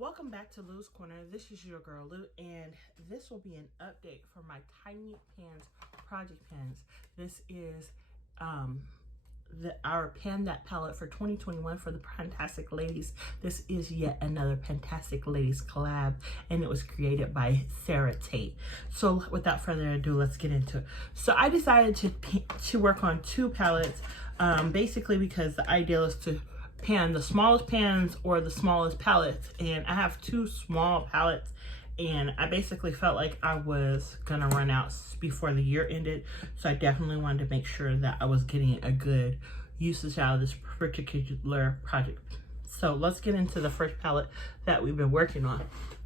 Welcome back to Lou's Corner. This is your girl Lou, and this will be an update for my Tiny Pans project pens. This is our Pan That palette for 2021 for the Fantastic Ladies. This is yet another Fantastic Ladies collab, and it was created by Sarah Tate. So without further ado, let's get into it. So I decided to work on two palettes, basically because the ideal is to pan the smallest pans or the smallest palettes, and I have two small palettes, and I basically felt like I was gonna run out before the year ended, so I definitely wanted to make sure that I was getting a good usage out of this particular project. So let's get into the first palette that we've been working on.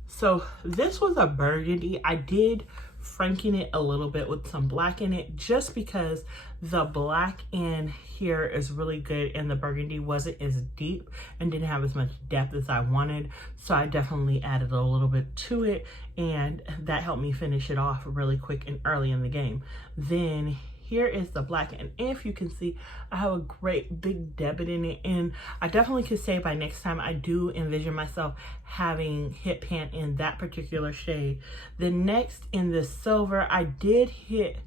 So this was a burgundy. I did franken it a little bit with some black in it, just because the black in here is really good and the burgundy wasn't as deep and didn't have as much depth as I wanted. So I definitely added a little bit to it, and that helped me finish it off really quick and early in the game. Then here is the black, and if you can see, I have a great big debit in it, and I definitely could say by next time I do envision myself having hit pan in that particular shade. The next in the silver, I did hit,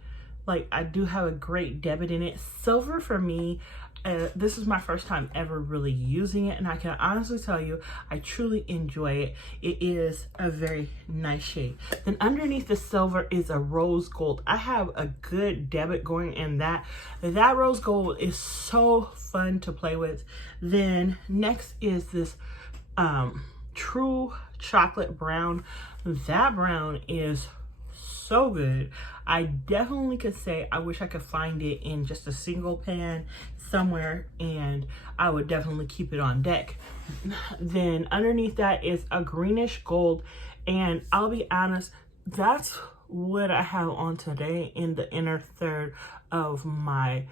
like, I do have a great debit in it. Silver for me, this is my first time ever really using it, and I can honestly tell you I truly enjoy it. It is a very nice shade. Then underneath the silver is a rose gold. I have a good debit going in that. That rose gold is so fun to play with. Then next is this true chocolate brown. That brown is so good. I definitely could say I wish I could find it in just a single pan somewhere, and I would definitely keep it on deck. Then underneath that is a greenish gold, and I'll be honest, that's what I have on today in the inner third of my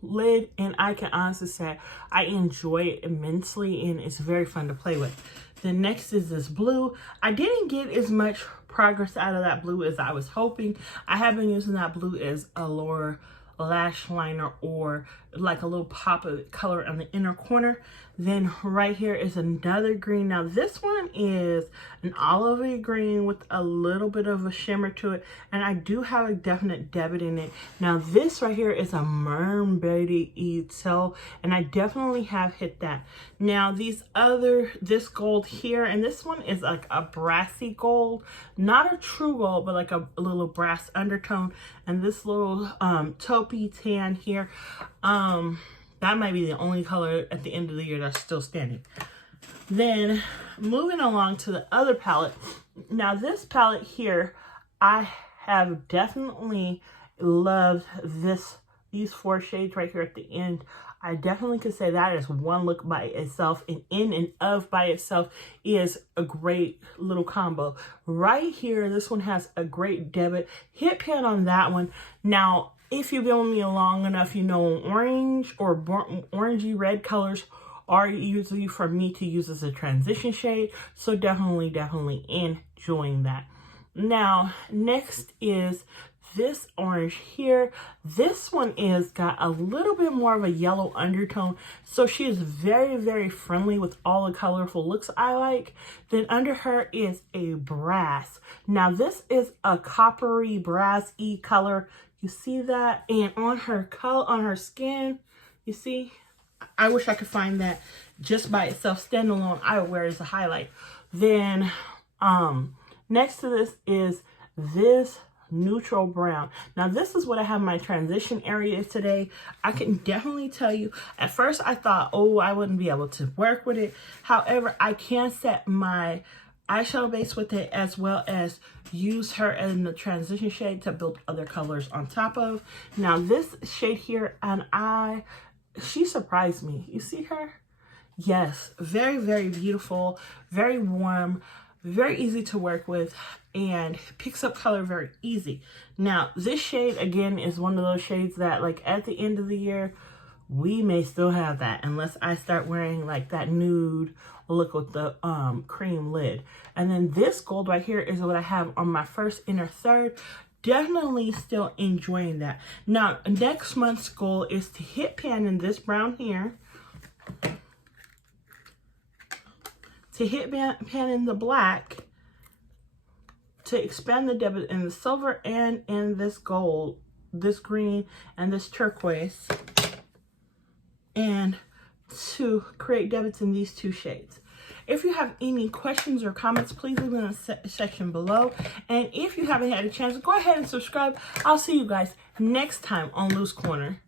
lid, and I can honestly say I enjoy it immensely, and it's very fun to play with. The next is this blue. I didn't get as much progress out of that blue as I was hoping. I have been using that blue as a lower lash liner or like a little pop of color on the inner corner. Then right here is another green. Now this one is an olivey green with a little bit of a shimmer to it, and I do have a definite debit in it. Now this right here is a mermaidy tail, and I definitely have hit that. Now this gold here, and this one is like a brassy gold, not a true gold, but like a little brass undertone. And this little taupey tan here, that might be the only color at the end of the year that's still standing. Then moving along to the other palette. Now this palette here, I have definitely loved these four shades right here at the end. I definitely could say that is one look by itself, and in and of by itself is a great little combo. Right here, this one has a great debit. Hit pan on that one. Now, if you've been with me long enough, you know orange or orangey red colors are usually for me to use as a transition shade. So definitely enjoying that. Now, next is this orange here. This one is got a little bit more of a yellow undertone, so she is very friendly with all the colorful looks I like. Then under her is a brass. Now this is a coppery brassy color. You see that? And on her skin, you see, I wish I could find that just by itself standalone. I would wear it as a highlight. Then next to this is this neutral brown. Now this is what I have my transition area today. I can definitely tell you, at first I thought, oh, I wouldn't be able to work with it. However, I can set my eyeshadow base with it, as well as use her in the transition shade to build other colors on top of. Now this shade here, and she surprised me. You see her? Yes, very beautiful, very warm, very easy to work with, and picks up color very easy. Now this shade again is one of those shades that, like, at the end of the year we may still have that, unless I start wearing like that nude look with the cream lid. And then this gold right here is what I have on my first inner third. Definitely still enjoying that. Now next month's goal is to hit pan in this brown here, to hit pan in the black to expand the debit in the silver and in this gold, this green and this turquoise, and to create debits in these two shades. If you have any questions or comments, please leave them in the section below. And if you haven't had a chance, go ahead and subscribe. I'll see you guys next time on Loose Corner.